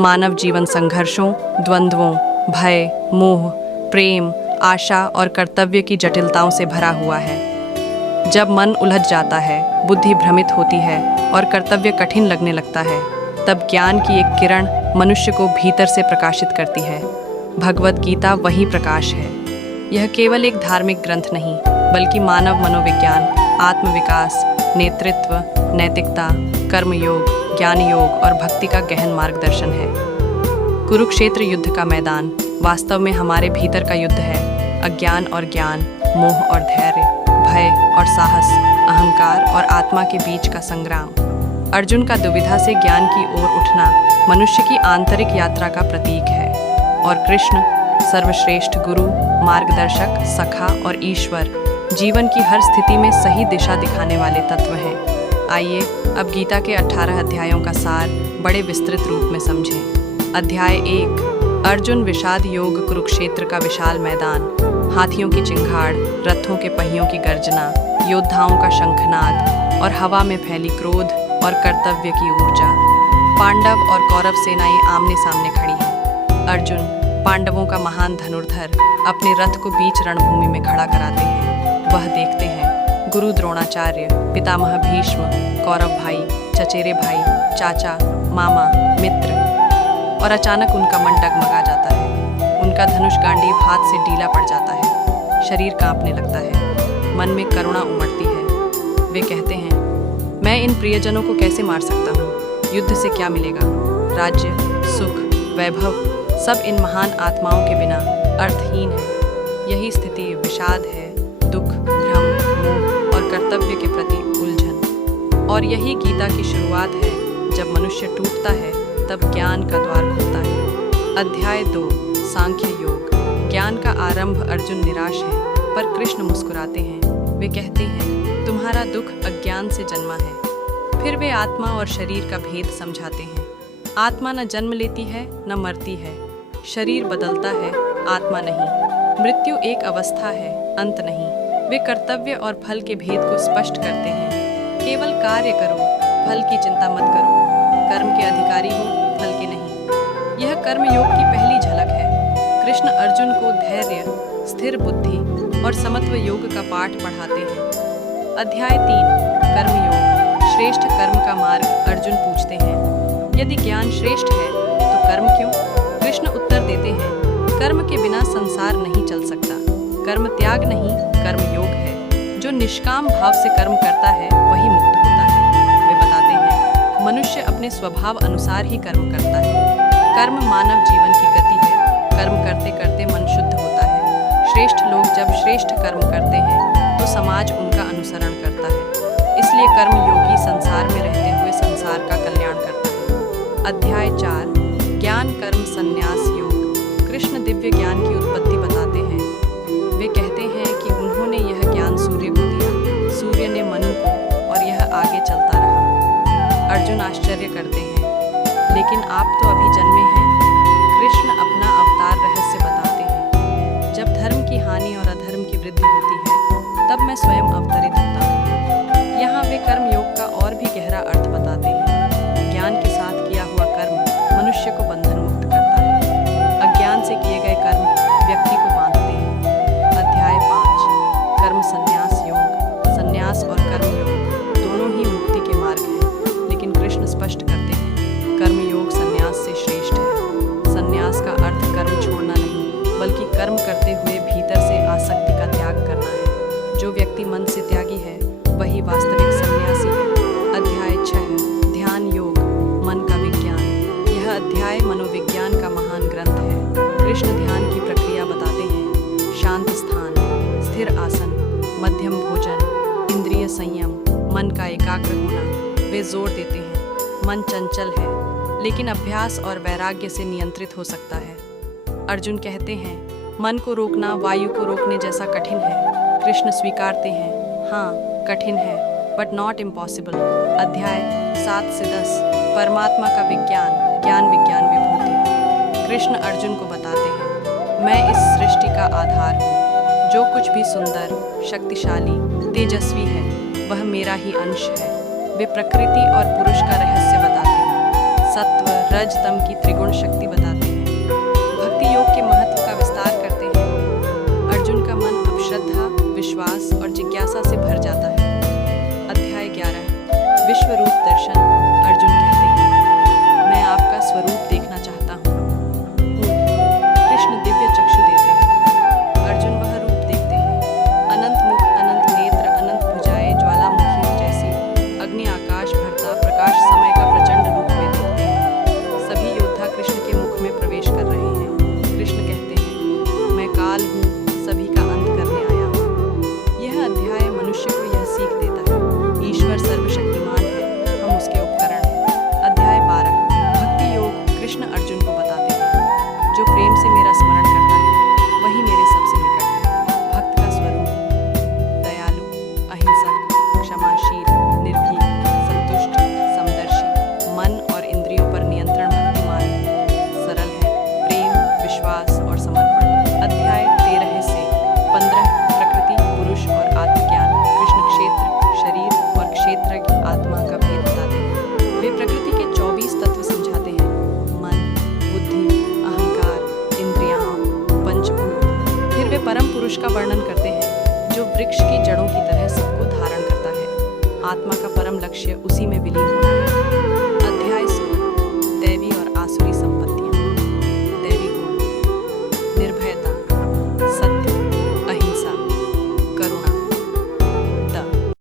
मानव जीवन संघर्षों, द्वंद्वों, भय, मोह, प्रेम, आशा और कर्तव्य की जटिलताओं से भरा हुआ है। जब मन उलझ जाता है, बुद्धि भ्रमित होती है और कर्तव्य कठिन लगने लगता है, तब ज्ञान की एक किरण मनुष्य को भीतर से प्रकाशित करती है। भगवत गीता वही प्रकाश है। यह केवल एक धार्मिक ग्रंथ नहीं, बल्कि मानव मनोविज्ञान, आत्मविकास, नेतृत्व, नैतिकता, कर्मयोग, ज्ञान योग और भक्ति का गहन मार्गदर्शन है। कुरुक्षेत्र युद्ध का मैदान वास्तव में हमारे भीतर का युद्ध है। अज्ञान और ज्ञान, मोह और धैर्य, भय और साहस, अहंकार और आत्मा के बीच का संग्राम। अर्जुन का दुविधा से ज्ञान की ओर उठना मनुष्य की आंतरिक यात्रा का प्रतीक है, और कृष्ण, सर्वश्रेष्ठ गुरु, मार्गदर्शक, सखा और ईश्वर, जीवन की हर स्थिति में सही दिशा दिखाने वाले तत्व हैं। आइए अब गीता के 18 अध्यायों का सार बड़े विस्तृत रूप में समझें। अध्याय 1, अर्जुन विषाद योग। कुरुक्षेत्र का विशाल मैदान, हाथियों की चिंगाड़, रथों के पहियों की गर्जना, योद्धाओं का शंखनाद और हवा में फैली क्रोध और कर्तव्य की ऊर्जा। पांडव और कौरव सेनाएं आमने सामने खड़ी हैं। अर्जुन, पांडवों का महान धनुर्धर, अपने रथ को बीच रणभूमि में खड़ा कराते हैं। वह देखते हैं गुरु द्रोणाचार्य, पितामह भीष्म, कौरव भाई, चचेरे भाई, चाचा, मामा, मित्र, और अचानक उनका मन डगमगा जाता है। उनका धनुष गांडीव हाथ से ढीला पड़ जाता है। शरीर कांपने लगता है। मन में करुणा उमड़ती है। वे कहते हैं, मैं इन प्रियजनों को कैसे मार सकता हूँ? युद्ध से क्या मिलेगा? राज्य, सुख, वैभव, सब इन महान आत्माओं के बिना अर्थहीन है। यही स्थिति विषाद है, दुख, भ्रम, मोह और कर्तव्य के प्रति उलझन। और यही गीता की शुरुआत है। जब मनुष्य टूटता है, तब ज्ञान का द्वार खुलता है। अध्याय 2, सांख्य योग। ज्ञान का आरंभ। अर्जुन निराश है, पर कृष्ण मुस्कुराते हैं। वे कहते हैं, तुम्हारा दुख अज्ञान से जन्मा है। फिर वे आत्मा और शरीर का भेद समझाते हैं। आत्मा न जन्म लेती है, न मरती है। शरीर बदलता है, आत्मा नहीं। मृत्यु एक अवस्था है, अंत नहीं। वे कर्तव्य और फल के भेद को स्पष्ट करते हैं। केवल कार्य करो, फल की चिंता मत करो। कर्म के अधिकारी हो, फल के नहीं। यह कर्मयोग की पहली झलक है। कृष्ण अर्जुन को धैर्य, स्थिर बुद्धि और समत्व योग का पाठ पढ़ाते हैं। अध्याय 3, कर्मयोग। श्रेष्ठ कर्म का मार्ग। अर्जुन पूछते हैं, यदि ज्ञान श्रेष्ठ है तो कर्म क्यों? कृष्ण उत्तर देते हैं, कर्म के बिना संसार नहीं चल सकता। कर्म त्याग नहीं, कर्म योग है। जो निष्काम भाव से कर्म करता है, वही मुक्त होता है। वे बताते हैं, मनुष्य अपने स्वभाव अनुसार ही कर्म करता है। कर्म मानव जीवन की गति है। कर्म करते करते मन शुद्ध होता है। श्रेष्ठ लोग जब श्रेष्ठ कर्म करते हैं, तो समाज उनका अनुसरण करता है। इसलिए कर्मयोगी संसार में रहते हुए संसार का कल्याण करता है। अध्याय 4, ज्ञान कर्म संन्यास योग। कृष्ण दिव्य ज्ञान की उत्पत्ति बताते हैं। वे कहते हैं कि उन्होंने यह ज्ञान सूर्य को दिया, सूर्य ने मनु को, और यह आगे चलता रहा। अर्जुन आश्चर्य करते हैं, लेकिन आप तो अभी जन्मे हैं। कृष्ण अपना अवतार रहस्य बताते हैं। जब धर्म की हानि और अधर्म की वृद्धि होती है, तब मैं स्वयं अवतरित होता हूँ। यहाँ वे कर्मयोग का और भी गहरा अर्थ बताते हैं। ज्ञान के साथ किया हुआ कर्म मनुष्य को बंधन मुक्त करता है। अज्ञान से किए गए कर्म व्यक्ति को बांधते हैं। अध्याय 5, कर्म संन्यास योग। संन्यास और कर्म योग दोनों ही मुक्ति के मार्ग हैं, लेकिन कृष्ण स्पष्ट करते हैं, कर्मयोग संन्यास से श्रेष्ठ है। संन्यास का अर्थ कर्म छोड़ना नहीं, बल्कि कर्म करते हुए भीतर से आसक्ति का त्याग करना है। जो व्यक्ति मन से त्यागी है, वही वास्तविक सन्यासी है। अध्याय 6, ध्यान योग, मन का विज्ञान। यह अध्याय मनोविज्ञान का महान ग्रंथ है। कृष्ण ध्यान की प्रक्रिया बताते हैं। शांत स्थान, स्थिर आसन, मध्यम भोजन, इंद्रिय संयम, मन का एकाग्र होना। वे जोर देते हैं, मन चंचल है, लेकिन अभ्यास और वैराग्य से नियंत्रित हो सकता है। अर्जुन कहते हैं, मन को रोकना वायु को रोकने जैसा कठिन है। कृष्ण स्वीकारते हैं, हाँ कठिन है, बट नॉट इम्पॉसिबल। अध्याय 7 से 10, परमात्मा का विज्ञान, ज्ञान विज्ञान विभूति। कृष्ण अर्जुन को बताते हैं, मैं इस सृष्टि का आधार हूँ। जो कुछ भी सुंदर, शक्तिशाली, तेजस्वी है, वह मेरा ही अंश है। वे प्रकृति और पुरुष का रहस्य बताते हैं। सत्व रज तम की त्रिगुण शक्ति बताते हैं। भक्ति योग के महत्व का विस्तार करते हैं। अर्जुन का मन अब श्रद्धा, विश्वास और जिज्ञासा से भर जाता है। अध्याय 11 विश्व रूप दर्शन। अर्जुन कहते हैं, मैं आपका स्वरूप देखना चाहता हूँ। कृष्ण दिव्य चक्षु देते हैं। अर्जुन वह रूप देखते हैं। अनंत मुख, अनंत नेत्र, अनंत भुजाएं, ज्वालामुखियों जैसी, अग्नि आकाश भरता प्रकाश समय का प्रचंड रूप में देखते हैं। सभी योद्धा कृष्ण के मुख में प्रवेश कर रहे हैं। कृष्ण कहते हैं, मैं काल हूँ, सभी का अंत करने आया हूँ। यह अध्याय मनुष्य को यह सीख देता है, ईश्वर सर्वशक्तिमान है, हम उसके उपकरण हैं। अध्याय 12 भक्ति योग। कृष्ण अर्जुन को बताते हैं, जो प्रेम से मेरा स्मरण करता है वही मेरे सबसे निकट है। भक्त का स्वरूप दयालु, अहिंसक, क्षमाशील, निर्भीक, संतुष्ट, समदर्शी, मन और इंद्रियों पर नियंत्रण, भक्तिमान, सरल है, प्रेम, विश्वास और समर्पण। अध्याय 13 से 15 प्रकृति, पुरुष और आत्मज्ञान। कृष्ण क्षेत्र, शरीर और क्षेत्रज्ञ आत्मा का भेद बताते हैं। वे प्रकृति के 24 तत्व समझाते हैं, मन, बुद्धि, अहंकार, इंद्रियां, पंचभूत। फिर वे परम पुरुष का वर्णन करते हैं, जो वृक्ष की जड़ों की तरह सबको धारण करता है। आत्मा का परम लक्ष्य उसी में विलीन होना है।